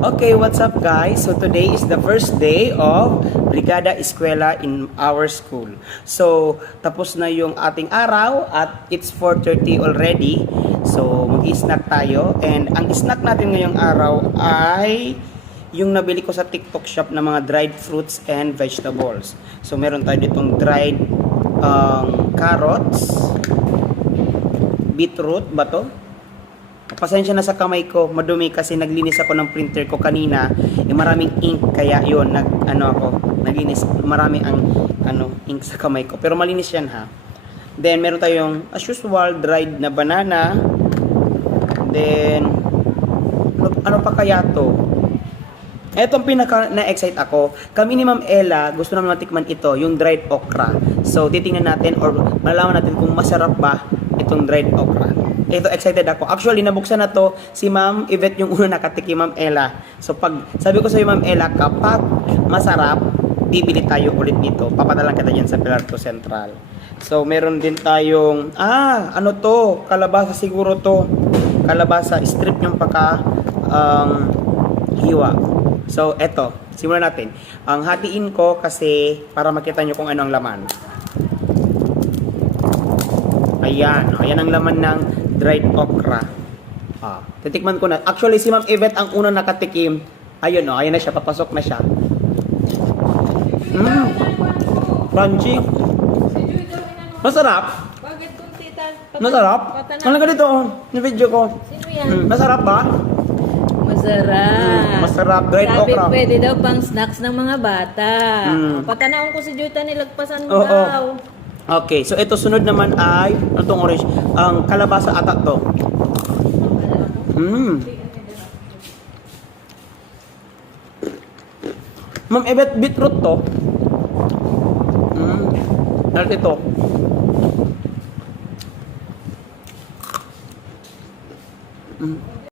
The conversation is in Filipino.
Okay, what's up guys? So today is the first day of Brigada Eskwela in our school. So tapos na yung ating araw at it's 4:30 already. So mag-snack tayo and ang snack natin ngayong araw ay yung nabili ko sa TikTok shop na mga dried fruits and vegetables. So meron tayo ditong dried carrots, beetroot ba to? Pasensya na sa kamay ko, madumi kasi naglinis ako ng printer ko kanina. Maraming ink kaya yon naglinis, marami ang ink sa kamay ko. Pero malinis yan ha. Then meron tayong as usual dried na banana. Then ano pa kaya to? Etong pinaka na-excite ako. Kami ni Ma'am Ella, gusto namin matikman ito, yung dried okra. So titingnan natin or malalaman natin kung masarap ba itong dried okra. Ito, excited ako. Actually, nabuksan na to si Ma'am Yvette yung una nakatikim, Ma'am Ella. So, sabi ko sa iyo, Ma'am Ella, kapag masarap, bibili tayo ulit nito. Papadalan kita dyan sa Pilar 2 Central. So, meron din tayong, ano to? Kalabasa siguro to. Kalabasa, strip yung hiwa. So, eto. Simulan natin. Ang hatiin ko kasi para makita nyo kung ano ang laman. Ayan. Ayan ang laman ng dried okra. Titikman ko na. Actually, si Ma'am Yvette ang unang nakatikim. Ayun, ayun na siya. Papasok na siya. Crunchy. Masarap. Bakit kung tita? Masarap. Ano ka dito? Yung video ko. Sino yan? Masarap ba? Masarap. Masarap. Dried Sabi, okra. pwede daw pang snacks ng mga bata. Patanaon ko si Joyta, nilagpasan mo daw. Okay, so ito sunod naman ay itong orange, ang kalabasa ata to. Ma'am Yvette, beetroot to. Dahil ito.